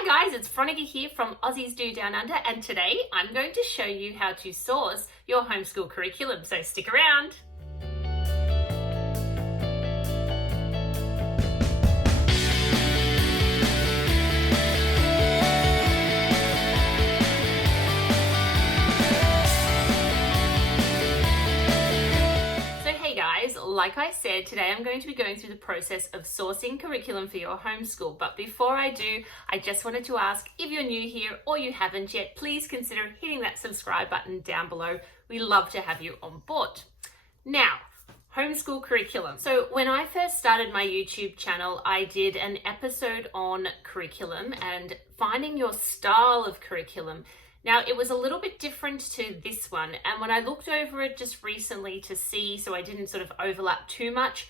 Hi guys, it's Veronica here from Aussies Do Down Under, and today I'm going to show you how to source your homeschool curriculum, so stick around. Like I said, today I'm going to be going through the process of sourcing curriculum for your homeschool. But before I do, I just wanted to ask, if you're new here or you haven't yet, please consider hitting that subscribe button down below. We love to have you on board. Now, homeschool curriculum. So when I first started my YouTube channel, I did an episode on curriculum and finding your style of curriculum. Now, it was a little bit different to this one, and when I looked over it just recently to see so I didn't sort of overlap too much,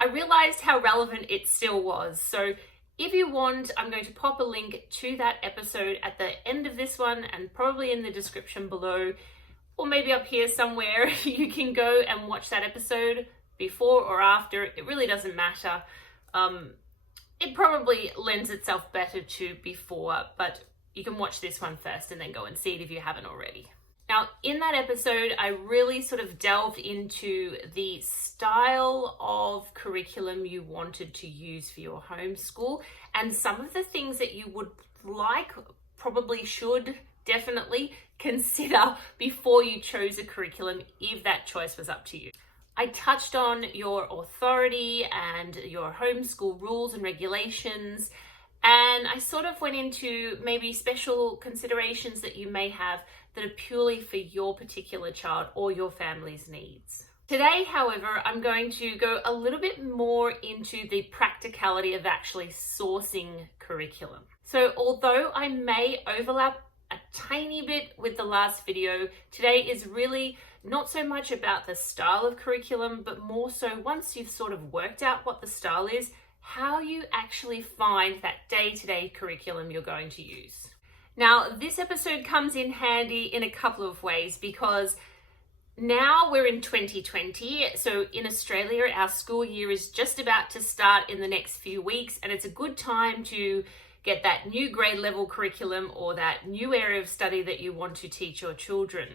I realized how relevant it still was. So if you want, I'm going to pop a link to that episode at the end of this one and probably in the description below, or maybe up here somewhere. You can go and watch that episode before or after. It really doesn't matter. It probably lends itself better to before, but you can watch this one first and then go and see it if you haven't already. Now, in that episode, I really sort of delved into the style of curriculum you wanted to use for your homeschool and some of the things that you would like, probably should, definitely consider before you chose a curriculum if that choice was up to you. I touched on your authority and your homeschool rules and regulations, and I sort of went into maybe special considerations that you may have that are purely for your particular child or your family's needs. Today, however, I'm going to go a little bit more into the practicality of actually sourcing curriculum. So although I may overlap a tiny bit with the last video, today is really not so much about the style of curriculum, but more so once you've sort of worked out what the style is, how you actually find that day-to-day curriculum you're going to use. Now, this episode comes in handy in a couple of ways because now we're in 2020, so in Australia, our school year is just about to start in the next few weeks, and it's a good time to get that new grade level curriculum or that new area of study that you want to teach your children.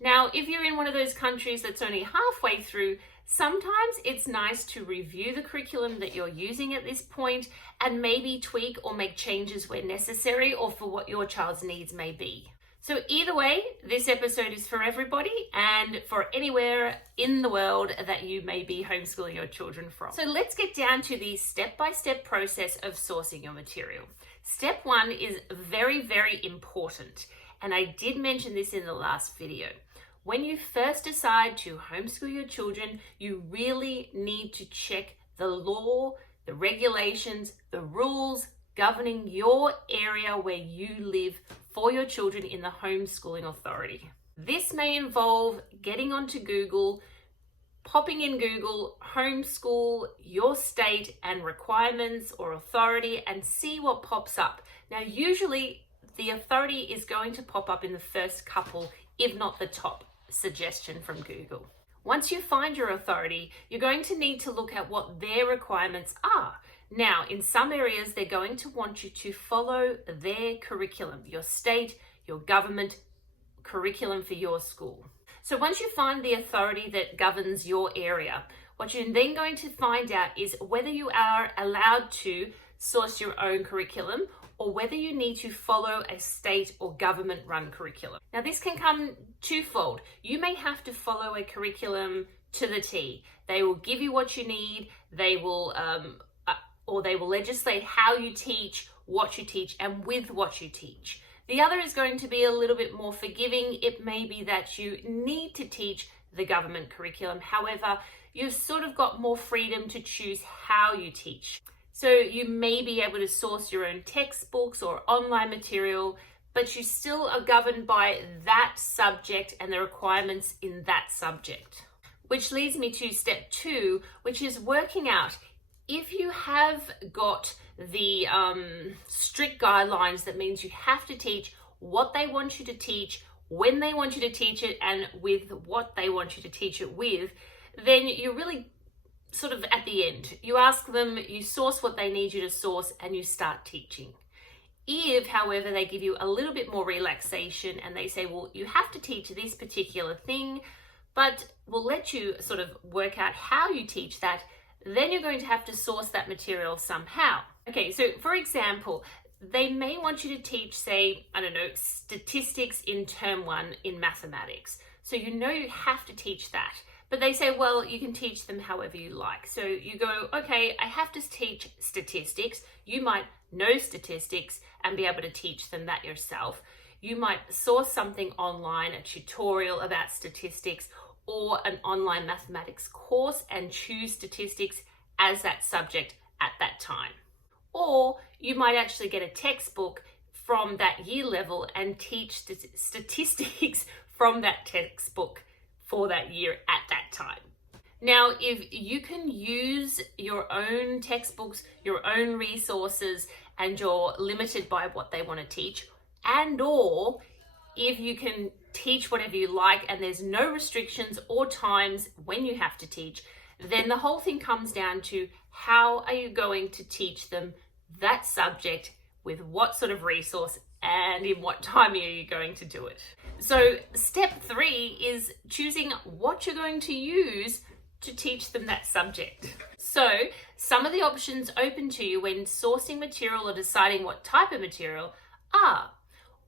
Now, if you're in one of those countries that's only halfway through, sometimes it's nice to review the curriculum that you're using at this point and maybe tweak or make changes where necessary or for what your child's needs may be. So either way, this episode is for everybody and for anywhere in the world that you may be homeschooling your children from. So let's get down to the step-by-step process of sourcing your material. Step one is very, very important, and I did mention this in the last video. When you first decide to homeschool your children, you really need to check the law, the regulations, the rules governing your area where you live for your children in the homeschooling authority. This may involve getting onto Google, popping in Google, homeschool, your state and requirements or authority, and see what pops up. Now, usually the authority is going to pop up in the first couple, if not the top suggestion from Google. Once you find your authority, you're going to need to look at what their requirements are. Now, in some areas, they're going to want you to follow their curriculum, your state, your government curriculum for your school. So once you find the authority that governs your area, what you're then going to find out is whether you are allowed to source your own curriculum or whether you need to follow a state or government run curriculum. Now, this can come twofold. You may have to follow a curriculum to the T. They will give you what you need, they will legislate how you teach, what you teach, and with what you teach. The other is going to be a little bit more forgiving. It may be that you need to teach the government curriculum. However, you've sort of got more freedom to choose how you teach. So you may be able to source your own textbooks or online material, but you still are governed by that subject and the requirements in that subject. Which leads me to step two, which is working out if you have got the strict guidelines, that means you have to teach what they want you to teach, when they want you to teach it, and with what they want you to teach it with, then you're really sort of at the end. You ask them, you source what they need you to source, and you start teaching. If, however, they give you a little bit more relaxation and they say, well, you have to teach this particular thing, but we'll let you sort of work out how you teach that, then you're going to have to source that material somehow. Okay, so for example, they may want you to teach, say, I don't know, statistics in term 1 in mathematics. So you know you have to teach that. But they say, well, you can teach them however you like. So you go, okay, I have to teach statistics. You might know statistics and be able to teach them that yourself. You might source something online, a tutorial about statistics, or an online mathematics course and choose statistics as that subject at that time. Or you might actually get a textbook from that year level and teach statistics from that textbook for that year at that time. Now, if you can use your own textbooks, your own resources, and you're limited by what they want to teach, and or if you can teach whatever you like and there's no restrictions or times when you have to teach, then the whole thing comes down to how are you going to teach them that subject, with what sort of resource, and in what time are you going to do it. So step 3 is choosing what you're going to use to teach them that subject. So some of the options open to you when sourcing material or deciding what type of material are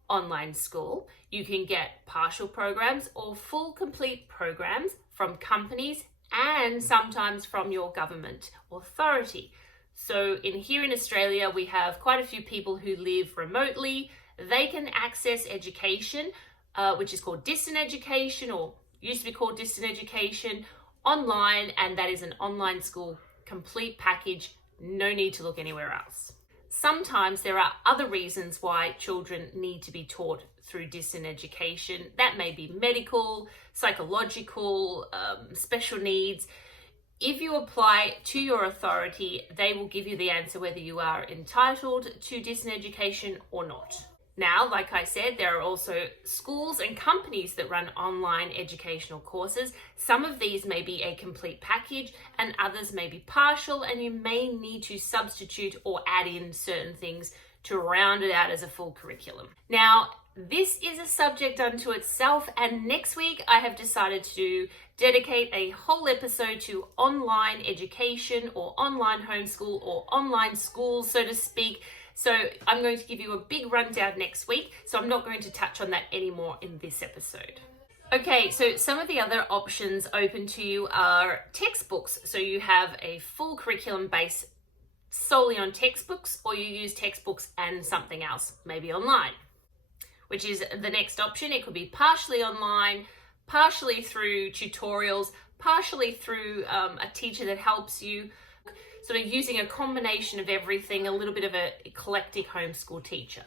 online school. You can get partial programs or full complete programs from companies and sometimes from your government authority. So here in Australia, we have quite a few people who live remotely. They can access education, which is called distant education, or used to be called distant education, online, and that is an online school complete package. No need to look anywhere else. Sometimes there are other reasons why children need to be taught through distant education. That may be medical, psychological, special needs. If you apply to your authority, they will give you the answer whether you are entitled to distant education or not. Now, like I said, there are also schools and companies that run online educational courses. Some of these may be a complete package and others may be partial, and you may need to substitute or add in certain things to round it out as a full curriculum. Now, this is a subject unto itself, and next week I have decided to dedicate a whole episode to online education or online homeschool or online schools, so to speak. So I'm going to give you a big rundown next week, so I'm not going to touch on that anymore in this episode. Okay, so some of the other options open to you are textbooks. So you have a full curriculum based solely on textbooks, or you use textbooks and something else, maybe online, which is the next option. It could be partially online, partially through tutorials, partially through a teacher that helps you, sort of using a combination of everything, a little bit of a eclectic homeschool teacher.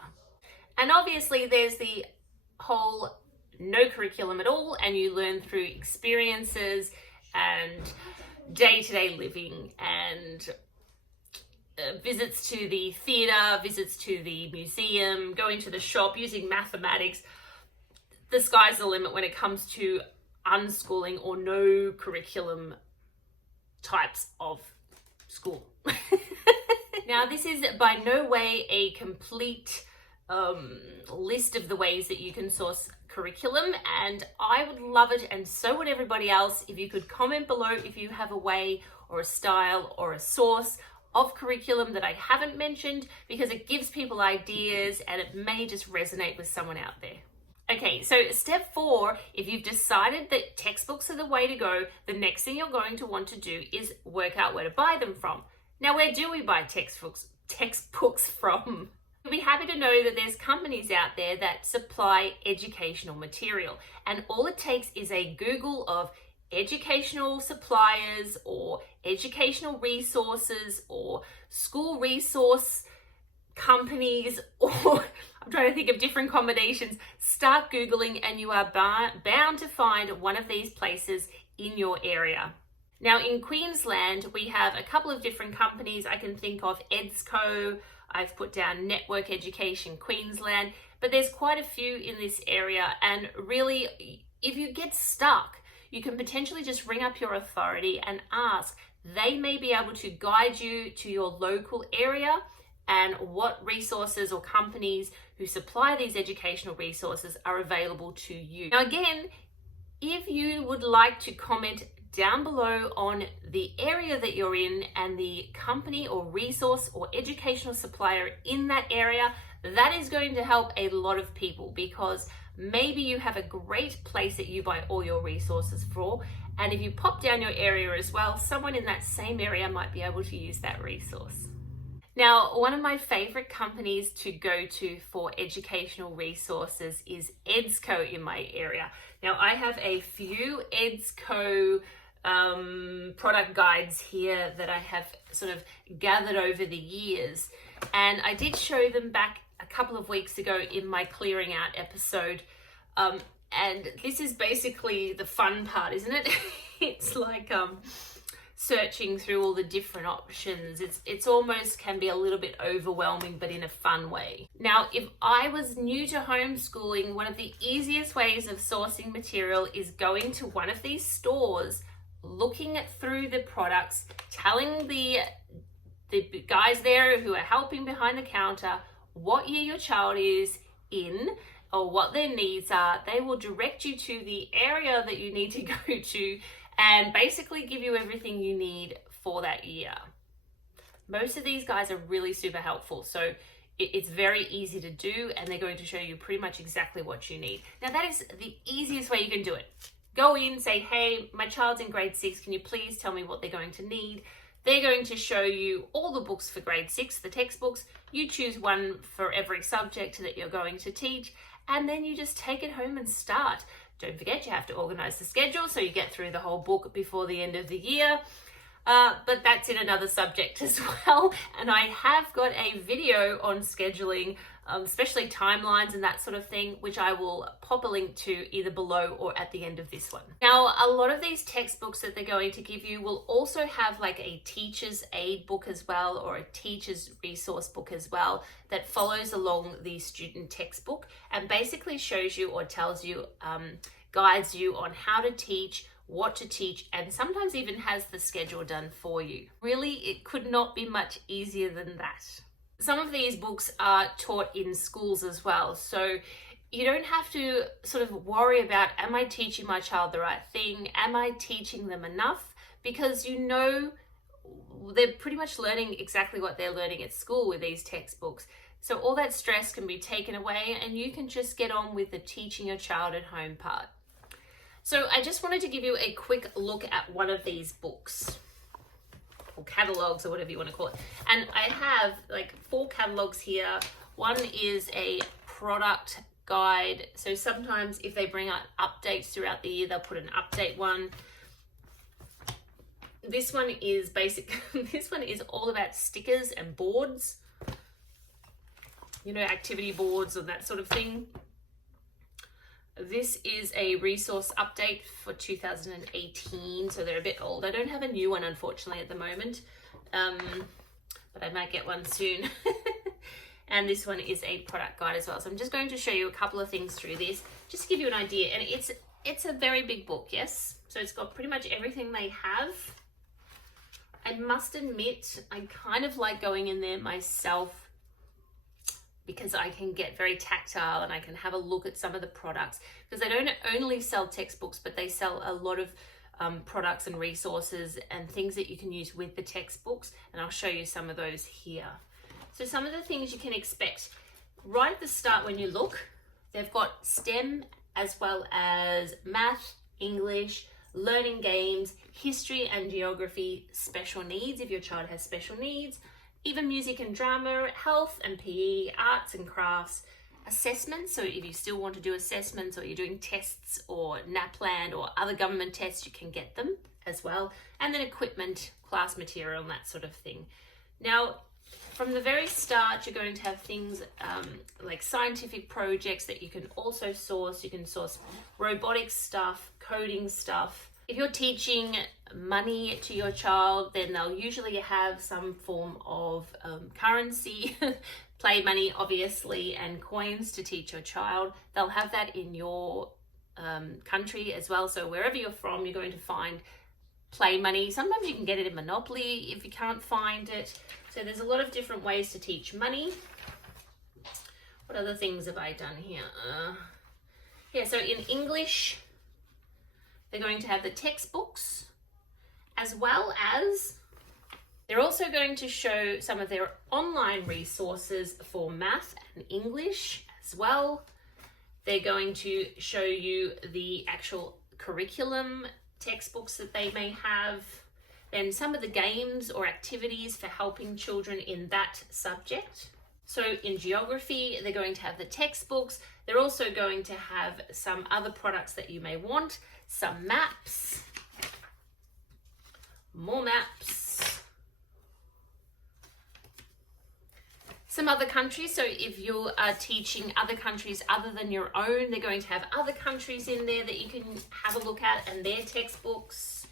And obviously there's the whole no curriculum at all, and you learn through experiences and day-to-day living and visits to the theatre, visits to the museum, going to the shop, using mathematics. The sky's the limit when it comes to unschooling or no curriculum types of school. Now, this is by no way a complete list of the ways that you can source curriculum, and I would love it, and so would everybody else, if you could comment below if you have a way or a style or a source of curriculum that I haven't mentioned, because it gives people ideas and it may just resonate with someone out there. Okay, so step 4, if you've decided that textbooks are the way to go, the next thing you're going to want to do is work out where to buy them from. Now, where do we buy textbooks from? You'll be happy to know that there's companies out there that supply educational material, and all it takes is a Google of educational suppliers or educational resources or school resource companies, or I'm trying to think of different combinations. Start Googling and you are bound to find one of these places in your area. Now, in Queensland, we have a couple of different companies. I can think of Eds Code. I've put down Network Education Queensland, but there's quite a few in this area. And really, if you get stuck, you can potentially just ring up your authority and ask. They may be able to guide you to your local area and what resources or companies who supply these educational resources are available to you. Now again, if you would like to comment down below on the area that you're in and the company or resource or educational supplier in that area, that is going to help a lot of people, because maybe you have a great place that you buy all your resources for, and if you pop down your area as well, someone in that same area might be able to use that resource. Now, one of my favorite companies to go to for educational resources is Eds Code in my area. Now, I have a few Eds Code product guides here that I have sort of gathered over the years, and I did show them back a couple of weeks ago in my clearing out episode, and this is basically the fun part, isn't it? It's like searching through all the different options. It's almost can be a little bit overwhelming, but in a fun way. Now, if I was new to homeschooling, one of the easiest ways of sourcing material is going to one of these stores, looking through the products, telling the guys there who are helping behind the counter what year your child is in or what their needs are. They will direct you to the area that you need to go to and basically give you everything you need for that year. Most of these guys are really super helpful, so it's very easy to do, and they're going to show you pretty much exactly what you need. Now, that is the easiest way you can do it. Go in, say, hey, my child's in grade 6, can you please tell me what they're going to need? They're going to show you all the books for grade 6, the textbooks. You choose one for every subject that you're going to teach, and then you just take it home and start. Don't forget, you have to organize the schedule so you get through the whole book before the end of the year. But that's in another subject as well. And I have got a video on scheduling, especially timelines and that sort of thing, which I will pop a link to either below or at the end of this one. Now, a lot of these textbooks that they're going to give you will also have like a teacher's aid book as well, or a teacher's resource book as well, that follows along the student textbook and basically shows you or tells you, guides you on how to teach, what to teach, and sometimes even has the schedule done for you. Really, it could not be much easier than that. Some of these books are taught in schools as well, so you don't have to sort of worry about, am I teaching my child the right thing? Am I teaching them enough? Because you know they're pretty much learning exactly what they're learning at school with these textbooks. So all that stress can be taken away and you can just get on with the teaching your child at home part. So I just wanted to give you a quick look at one of these books, or catalogs, or whatever you want to call it. And I have like 4 catalogs here. One is a product guide. So sometimes if they bring out updates throughout the year, they'll put an update one. This one is this one is all about stickers and boards, you know, activity boards and that sort of thing. This is a resource update for 2018, so they're a bit old. I don't have a new one, unfortunately, at the moment, but I might get one soon. And this one is a product guide as well. So I'm just going to show you a couple of things through this, just to give you an idea. And it's a very big book, yes? So it's got pretty much everything they have. I must admit, I kind of like going in there myself, because I can get very tactile and I can have a look at some of the products, because they don't only sell textbooks, but they sell a lot of products and resources and things that you can use with the textbooks. And I'll show you some of those here. So some of the things you can expect right at the start when you look, they've got STEM as well as math, English, learning games, history and geography, special needs if your child has special needs, even music and drama, health and PE, arts and crafts, assessments. So if you still want to do assessments, or you're doing tests or NAPLAN or other government tests, you can get them as well. And then equipment, class material and that sort of thing. Now, from the very start, you're going to have things like scientific projects that you can also source. You can source robotics stuff, coding stuff. If you're teaching money to your child, then they'll usually have some form of currency, play money obviously, and coins to teach your child. They'll have that in your country as well. So wherever you're from, you're going to find play money. Sometimes you can get it in Monopoly if you can't find it. So there's a lot of different ways to teach money. What other things have I done here? Yeah, so in English, they're going to have the textbooks, as well as they're also going to show some of their online resources for math and English as well. They're going to show you the actual curriculum textbooks that they may have, then some of the games or activities for helping children in that subject. So in geography, they're going to have the textbooks. They're also going to have some other products that you may want, some maps, more maps, some other countries. So if you are teaching other countries other than your own, they're going to have other countries in there that you can have a look at and their textbooks.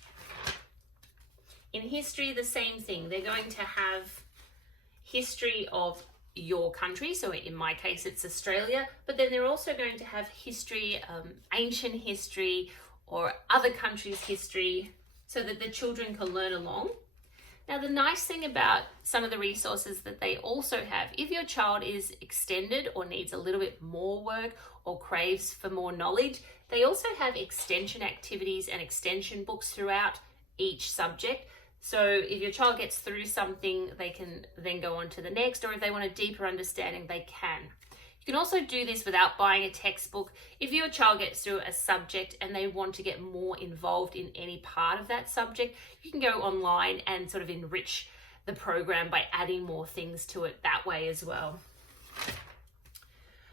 In history, the same thing. They're going to have history of your country. So in my case, it's Australia, but then they're also going to have history, ancient history, or other countries' history, so that the children can learn along. Now, the nice thing about some of the resources that they also have, if your child is extended or needs a little bit more work or craves for more knowledge, they also have extension activities and extension books throughout each subject. So if your child gets through something, they can then go on to the next, or if they want a deeper understanding, they can. You can also do this without buying a textbook. If your child gets through a subject and they want to get more involved in any part of that subject, you can go online and sort of enrich the program by adding more things to it that way as well.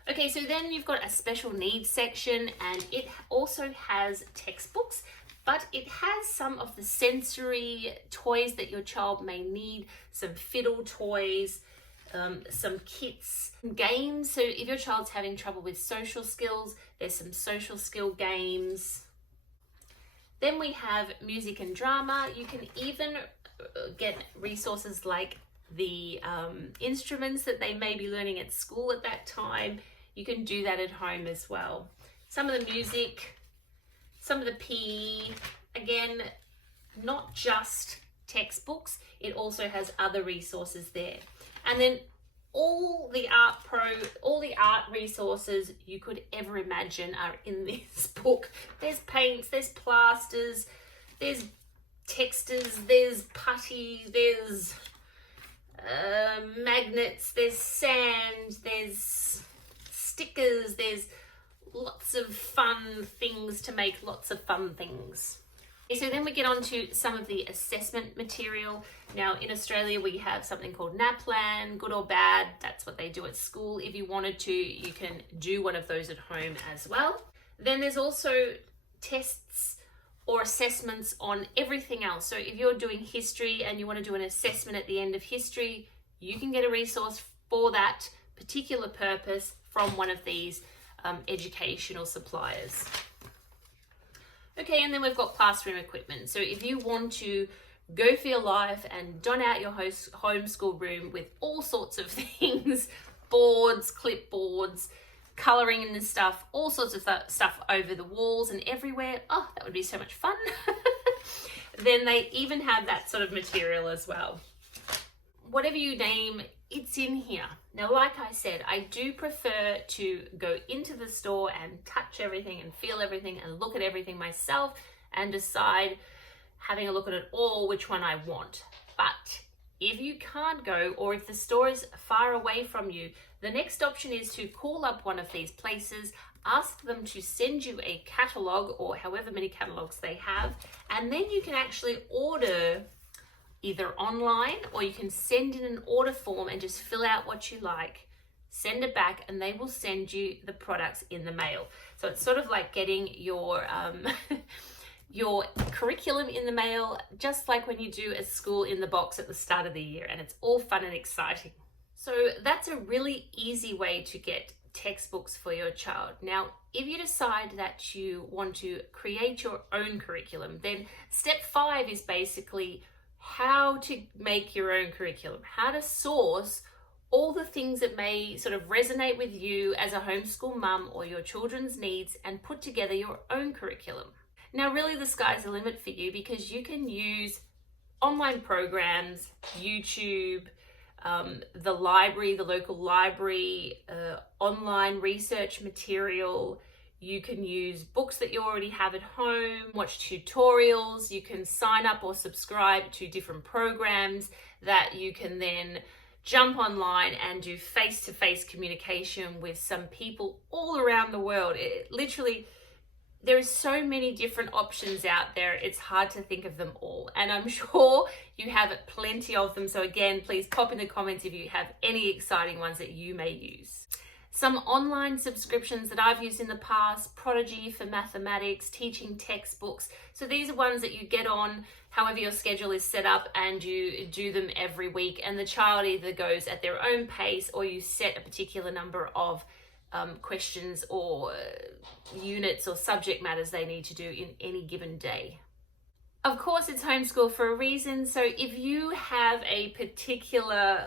Okay, so then you've got a special needs section, and it also has textbooks, but it has some of the sensory toys that your child may need, some fiddle toys, some kits, games. So if your child's having trouble with social skills, there's some social skill games. Then we have music and drama. You can even get resources like the instruments that they may be learning at school at that time. You can do that at home as well. Some of the music, some of the PE, again, not just textbooks, it also has other resources there. And then all the art resources you could ever imagine are in this book. There's paints, there's plasters, there's textures, there's putty, there's magnets, there's sand, there's stickers, there's lots of fun things to make lots of fun things. So then we get on to some of the assessment material. Now in Australia, we have something called NAPLAN, good or bad. That's what they do at school. If you wanted to, you can do one of those at home as well. Then there's also tests or assessments on everything else. So if you're doing history and you want to do an assessment at the end of history, you can get a resource for that particular purpose from one of these educational suppliers. Okay, and then we've got classroom equipment. So if you want to go for your life and don out your homeschool room with all sorts of things, boards, clipboards, colouring in the stuff, all sorts of stuff over the walls and everywhere, oh, that would be so much fun. Then they even have that sort of material as well. Whatever you name, it's in here. Now, like I said, I do prefer to go into the store and touch everything and feel everything and look at everything myself and decide, having a look at it all, which one I want. But if you can't go, or if the store is far away from you, the next option is to call up one of these places, ask them to send you a catalogue or however many catalogues they have, and then you can actually order either online, or you can send in an order form and just fill out what you like, send it back, and they will send you the products in the mail. So it's sort of like getting your your curriculum in the mail, just like when you do a school in the box at the start of the year, and it's all fun and exciting. So that's a really easy way to get textbooks for your child. Now, if you decide that you want to create your own curriculum, then step 5 is basically how to make your own curriculum, how to source all the things that may sort of resonate with you as a homeschool mum or your children's needs, and put together your own curriculum. Now really the sky's the limit for you, because you can use online programs, YouTube, the library, the local library, online research material. You can use books that you already have at home, watch tutorials. You can sign up or subscribe to different programs that you can then jump online and do face-to-face communication with some people all around the world. Literally, there is so many different options out there. It's hard to think of them all. And I'm sure you have plenty of them. So again, please pop in the comments if you have any exciting ones that you may use. Some online subscriptions that I've used in the past: Prodigy for mathematics, teaching textbooks. So these are ones that you get on however your schedule is set up, and you do them every week, and the child either goes at their own pace, or you set a particular number of questions or units or subject matters they need to do in any given day. Of course, it's homeschool for a reason. So if you have a particular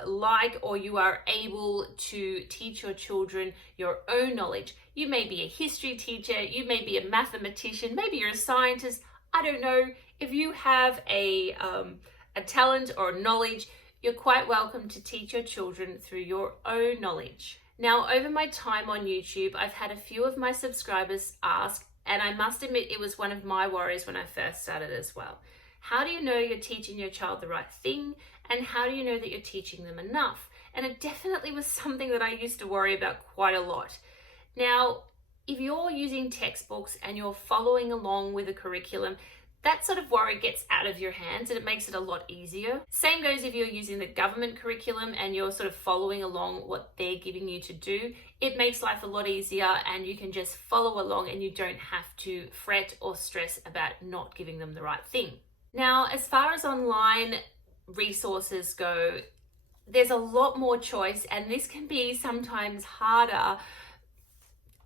or you are able to teach your children your own knowledge, you may be a history teacher, you may be a mathematician, maybe you're a scientist, I don't know. If you have a talent or knowledge, you're quite welcome to teach your children through your own knowledge. Now, over my time on YouTube, I've had a few of my subscribers ask, and I must admit it was one of my worries when I first started as well. How do you know you're teaching your child the right thing? And how do you know that you're teaching them enough? And it definitely was something that I used to worry about quite a lot. Now, if you're using textbooks and you're following along with a curriculum, that sort of worry gets out of your hands and it makes it a lot easier. Same goes if you're using the government curriculum and you're sort of following along what they're giving you to do. It makes life a lot easier and you can just follow along and you don't have to fret or stress about not giving them the right thing. Now, as far as online resources go, there's a lot more choice, and this can be sometimes harder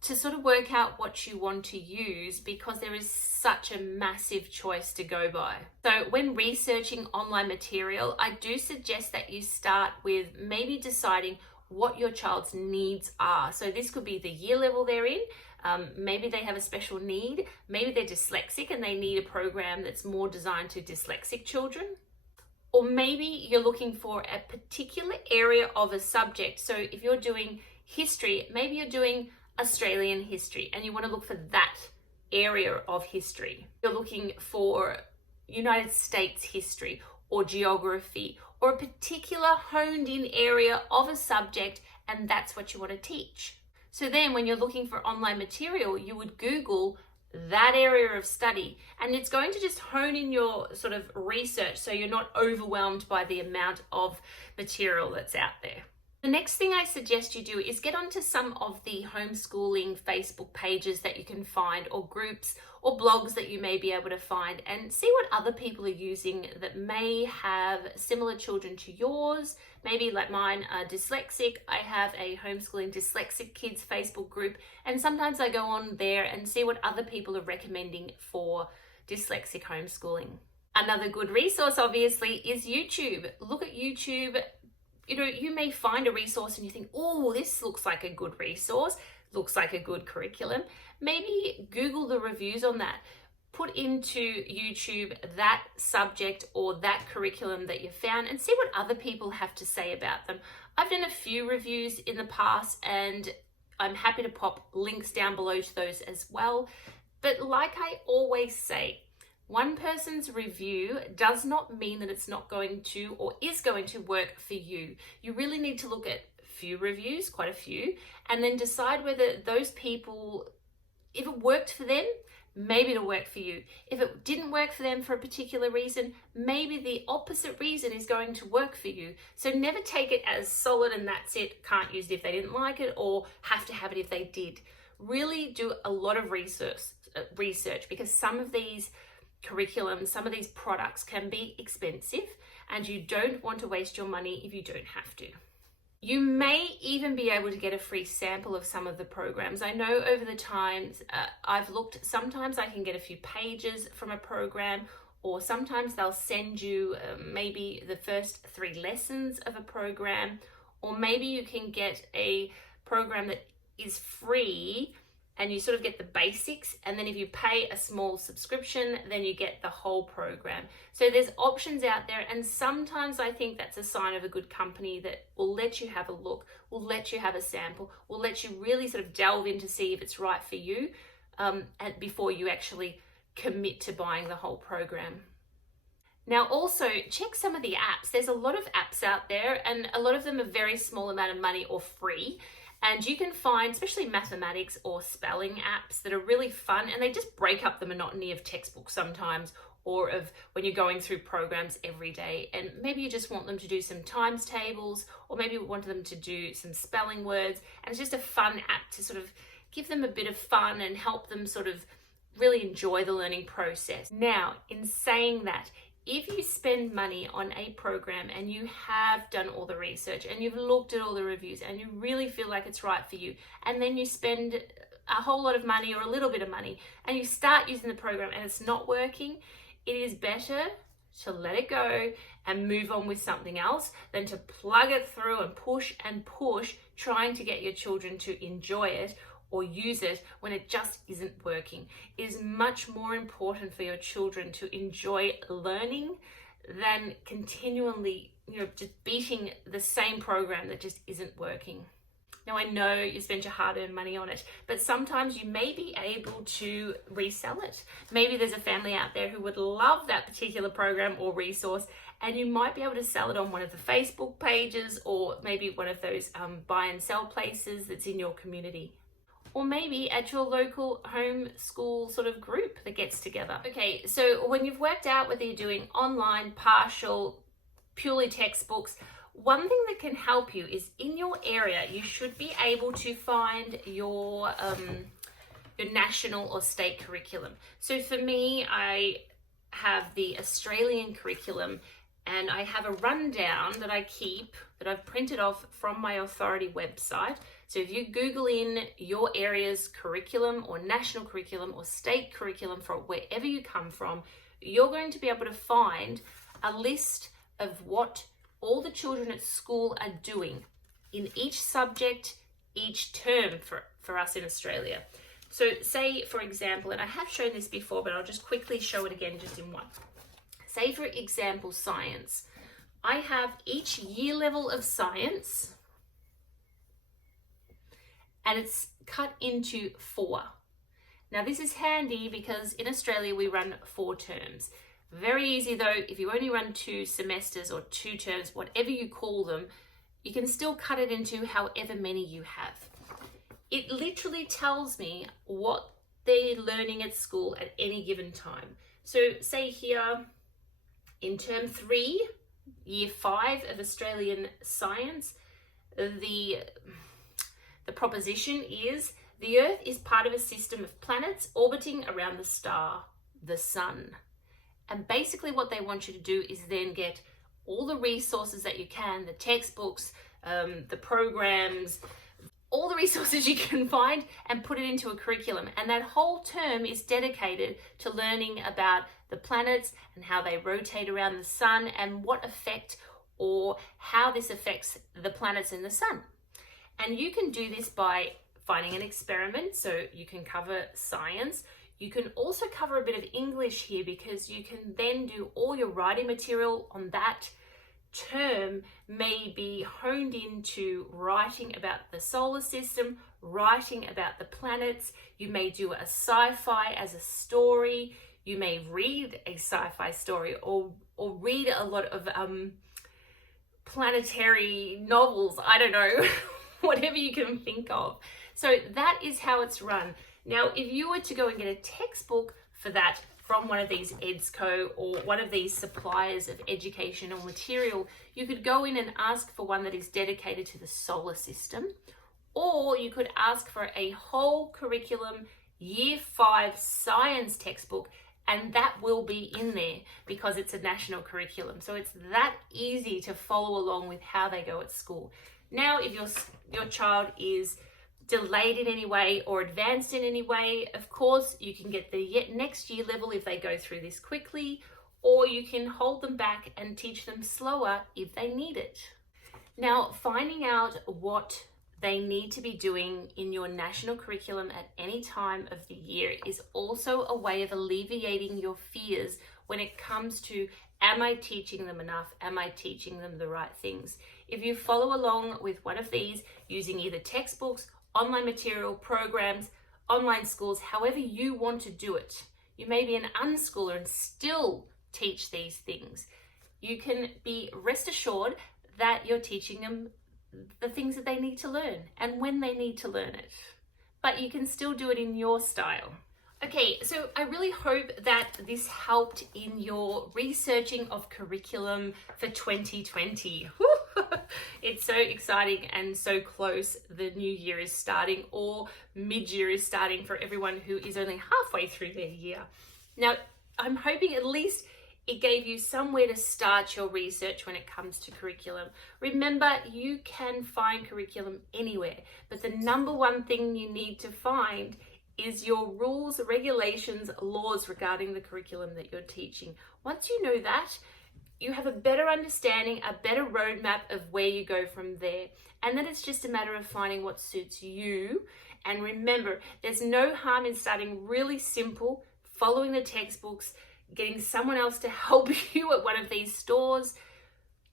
to sort of work out what you want to use because there is such a massive choice to go by. So when researching online material, I do suggest that you start with maybe deciding what your child's needs are. So this could be the year level they're in. Maybe they have a special need. Maybe they're dyslexic and they need a program that's more designed to dyslexic children. Or maybe you're looking for a particular area of a subject. So if you're doing history, maybe you're doing Australian history and you want to look for that area of history. You're looking for United States history or geography or a particular honed in area of a subject, and that's what you want to teach. So then when you're looking for online material, you would Google that area of study, and it's going to just hone in your sort of research so you're not overwhelmed by the amount of material that's out there. The next thing I suggest you do is get onto some of the homeschooling Facebook pages that you can find, or groups or blogs that you may be able to find, and see what other people are using that may have similar children to yours. Maybe like mine are dyslexic. I have a homeschooling dyslexic kids Facebook group, and sometimes I go on there and see what other people are recommending for dyslexic homeschooling. Another good resource obviously is YouTube. Look at YouTube. You know, you may find a resource and you think, oh, this looks like a good resource, looks like a good curriculum. Maybe Google the reviews on that. Put into YouTube that subject or that curriculum that you found and see what other people have to say about them. I've done a few reviews in the past and I'm happy to pop links down below to those as well. But like I always say, one person's review does not mean that it's not going to or is going to work for you. You really need to look at few reviews, quite a few, and then decide whether those people, if it worked for them, maybe it'll work for you. If it didn't work for them for a particular reason, maybe the opposite reason is going to work for you. So never take it as solid and that's it, can't use it if they didn't like it, or have to have it if they did. Really do a lot of research because some of these curriculums, some of these products can be expensive and you don't want to waste your money if you don't have to. You may even be able to get a free sample of some of the programs. I know over the times I've looked, sometimes I can get a few pages from a program, or sometimes they'll send you maybe the first 3 lessons of a program, or maybe you can get a program that is free and you sort of get the basics, and then if you pay a small subscription, then you get the whole program. So there's options out there, and sometimes I think that's a sign of a good company that will let you have a look, will let you have a sample, will let you really sort of delve in to see if it's right for you, and before you actually commit to buying the whole program. Now also check some of the apps. There's a lot of apps out there, and a lot of them are very small amount of money or free. And you can find, especially mathematics or spelling apps, that are really fun, and they just break up the monotony of textbooks sometimes, or of when you're going through programs every day. And maybe you just want them to do some times tables, or maybe you want them to do some spelling words. And it's just a fun app to sort of give them a bit of fun and help them sort of really enjoy the learning process. Now, in saying that, if you spend money on a program and you have done all the research and you've looked at all the reviews and you really feel like it's right for you, and then you spend a whole lot of money or a little bit of money and you start using the program and it's not working, it is better to let it go and move on with something else than to plug it through and push, trying to get your children to enjoy it or use it when it just isn't working. It is much more important for your children to enjoy learning than continually, just beating the same program that just isn't working. Now, I know you spent your hard-earned money on it, but sometimes you may be able to resell it. Maybe there's a family out there who would love that particular program or resource, and you might be able to sell it on one of the Facebook pages, or maybe one of those buy and sell places that's in your community. Or maybe at your local homeschool sort of group that gets together. Okay, so when you've worked out whether you're doing online, partial, purely textbooks, one thing that can help you is in your area, you should be able to find your national or state curriculum. So for me, I have the Australian curriculum, and I have a rundown that I keep that I've printed off from my authority website. So if you Google in your area's curriculum or national curriculum or state curriculum for wherever you come from, you're going to be able to find a list of what all the children at school are doing in each subject, each term for us in Australia. So say, for example, and I have shown this before, but I'll just quickly show it again just in one. Say, for example, science. I have each year level of science, and it's cut into 4. Now this is handy because in Australia we run 4 terms. Very easy though, if you only run 2 semesters or 2 terms, whatever you call them, you can still cut it into however many you have. It literally tells me what they're learning at school at any given time. So say here in term 3, year 5 of Australian science, the proposition is the Earth is part of a system of planets orbiting around the star, the sun. And basically what they want you to do is then get all the resources that you can, the textbooks, the programs, all the resources you can find, and put it into a curriculum. And that whole term is dedicated to learning about the planets and how they rotate around the sun and what effect or how this affects the planets and the sun. And you can do this by finding an experiment, so you can cover science. You can also cover a bit of English here because you can then do all your writing material on that term may be honed into writing about the solar system, writing about the planets. You may do a sci-fi as a story. You may read a sci-fi story or read a lot of planetary novels. I don't know, whatever you can think of. So that is how it's run. Now, if you were to go and get a textbook for that from one of these Eds Code or one of these suppliers of educational material, you could go in and ask for one that is dedicated to the solar system, or you could ask for a whole curriculum year 5 science textbook, and that will be in there because it's a national curriculum. So it's that easy to follow along with how they go at school. Now, if your child is delayed in any way or advanced in any way, of course, you can get the next year level if they go through this quickly, or you can hold them back and teach them slower if they need it. Now, finding out what they need to be doing in your national curriculum at any time of the year is also a way of alleviating your fears when it comes to, am I teaching them enough? Am I teaching them the right things? If you follow along with one of these using either textbooks, online material, programs, online schools, however you want to do it, you may be an unschooler and still teach these things. You can be rest assured that you're teaching them the things that they need to learn and when they need to learn it. But you can still do it in your style. Okay, so I really hope that this helped in your researching of curriculum for 2020. It's so exciting and so close. The new year is starting, or mid-year is starting for everyone who is only halfway through their year. Now, I'm hoping at least it gave you somewhere to start your research when it comes to curriculum. Remember, you can find curriculum anywhere, but the number one thing you need to find is your rules, regulations, laws regarding the curriculum that you're teaching. Once you know that, you have a better understanding, a better roadmap of where you go from there. And then it's just a matter of finding what suits you. And remember, there's no harm in starting really simple, following the textbooks, getting someone else to help you at one of these stores,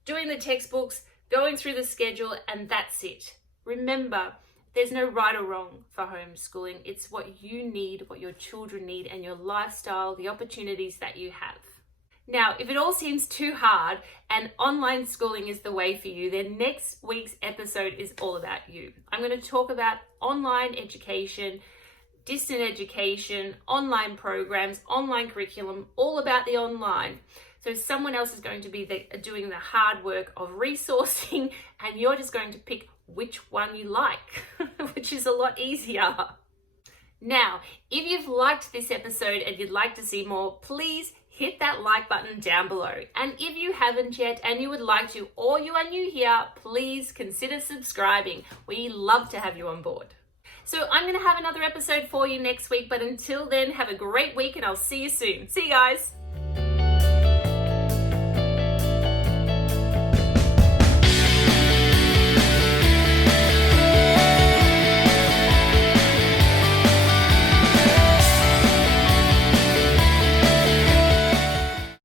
doing the textbooks, going through the schedule, and that's it. Remember, there's no right or wrong for homeschooling. It's what you need, what your children need, and your lifestyle, the opportunities that you have. Now, if it all seems too hard and online schooling is the way for you, then next week's episode is all about you. I'm going to talk about online education, distant education, online programs, online curriculum, all about the online. So someone else is going to be doing the hard work of resourcing, and you're just going to pick which one you like, which is a lot easier. Now, if you've liked this episode and you'd like to see more, please hit that like button down below. And if you haven't yet and you would like to, or you are new here, please consider subscribing. We love to have you on board. So I'm going to have another episode for you next week, but until then, have a great week and I'll see you soon. See you guys.